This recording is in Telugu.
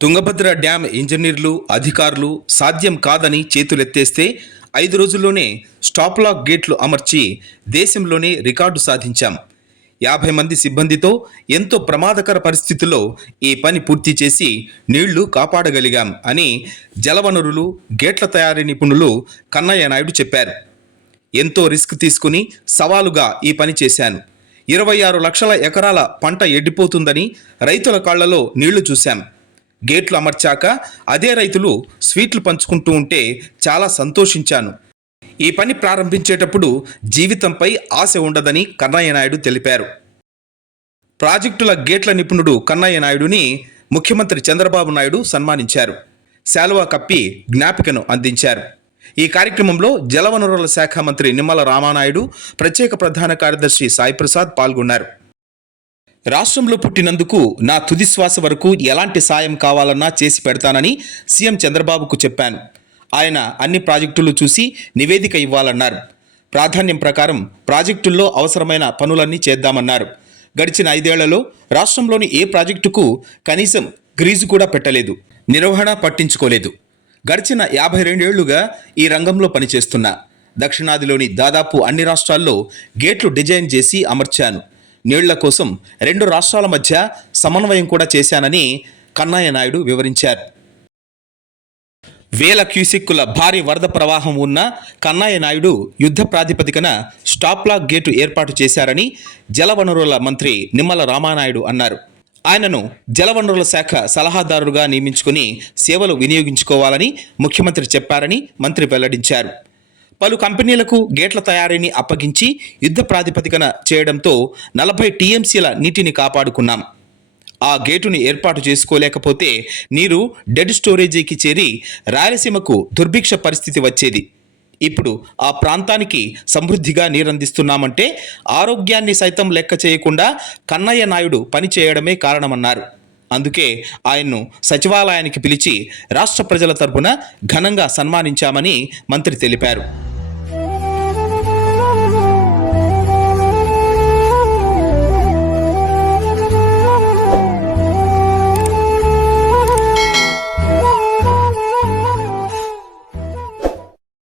తుంగభద్ర డ్యాం ఇంజనీర్లు అధికారులు సాధ్యం కాదని చేతులెత్తేస్తే ఐదు రోజుల్లోనే స్టాప్ లాక్ గేట్లు అమర్చి దేశంలోనే రికార్డు సాధించాం. యాభై మంది సిబ్బందితో ఎంతో ప్రమాదకర పరిస్థితుల్లో ఈ పని పూర్తి చేసి నీళ్ళు కాపాడగలిగాం అని జలవనరులు గేట్ల తయారీ నిపుణులు కన్నయ్య నాయుడు చెప్పారు. ఎంతో రిస్క్ తీసుకుని సవాలుగా ఈ పని చేశాను. ఇరవై ఆరు లక్షల ఎకరాల పంట ఎండిపోతుందని రైతుల కాళ్ళలో నీళ్ళు చూశాం. గేట్లు అమర్చాక అదే రైతులు స్వీట్లు పంచుకుంటూ ఉంటే చాలా సంతోషించాను. ఈ పని ప్రారంభించేటప్పుడు జీవితంపై ఆశ ఉండదని కన్నయ్య నాయుడు తెలిపారు. ప్రాజెక్టుల గేట్ల నిపుణుడు కన్నయ్య నాయుడుని ముఖ్యమంత్రి చంద్రబాబు నాయుడు సన్మానించారు. శాలువా కప్పి జ్ఞాపికను అందించారు. ఈ కార్యక్రమంలో జలవనరుల శాఖ మంత్రి నిమ్మల రామానాయుడు ప్రత్యేక ప్రధాన కార్యదర్శి సాయిప్రసాద్ పాల్గొన్నారు. రాష్ట్రంలో పుట్టినందుకు నా తుది శ్వాస వరకు ఎలాంటి సాయం కావాలన్నా చేసి పెడతానని సీఎం చంద్రబాబుకు చెప్పాను. ఆయన అన్ని ప్రాజెక్టులు చూసి నివేదిక ఇవ్వాలన్నారు. ప్రాధాన్యం ప్రకారం ప్రాజెక్టుల్లో అవసరమైన పనులన్నీ చేద్దామన్నారు. గడిచిన ఐదేళ్ళలో రాష్ట్రంలోని ఏ ప్రాజెక్టుకు కనీసం గ్రీజు కూడా పెట్టలేదు నిర్వహణ పట్టించుకోలేదు. గడిచిన యాభై రెండేళ్ళుగా ఈ రంగంలో పనిచేస్తున్నా. దక్షిణాదిలోని దాదాపు అన్ని రాష్ట్రాల్లో గేట్లు డిజైన్ చేసి అమర్చాను. నీళ్ళ కోసం రెండు రాష్ట్రాల మధ్య సమన్వయం కూడా చేశానని కన్నయ్య నాయుడు వివరించారు. వేల క్యూసిక్కుల భారీ వరద ప్రవాహం ఉన్న కన్నయ్య నాయుడు యుద్ధ ప్రాతిపదికన స్టాప్లాక్ గేటు ఏర్పాటు చేశారని జలవనరుల మంత్రి నిమ్మల రామానాయుడు అన్నారు. ఆయనను జలవనరుల శాఖ సలహాదారుగా నియమించుకుని సేవలు వినియోగించుకోవాలని ముఖ్యమంత్రి చెప్పారని మంత్రి వెల్లడించారు. పలు కంపెనీలకు గేట్ల తయారీని అప్పగించి యుద్ధ ప్రాతిపదికన చేయడంతో నలభై టీఎంసీల నీటిని కాపాడుకున్నాం. ఆ గేటుని ఏర్పాటు చేసుకోలేకపోతే నీరు డెడ్ స్టోరేజీకి చేరి రాయలసీమకు దుర్భిక్ష పరిస్థితి వచ్చేది. ఇప్పుడు ఆ ప్రాంతానికి సమృద్ధిగా నీరందిస్తున్నామంటే ఆరోగ్యాన్ని సైతం లెక్క చేయకుండా కన్నయ్య నాయుడు పని చేయడమే కారణమన్నారు. అందుకే ఆయన్ను సచివాలయానికి పిలిచి రాష్ట్ర ప్రజల తరపున ఘనంగా సన్మానించామని మంత్రి తెలిపారు.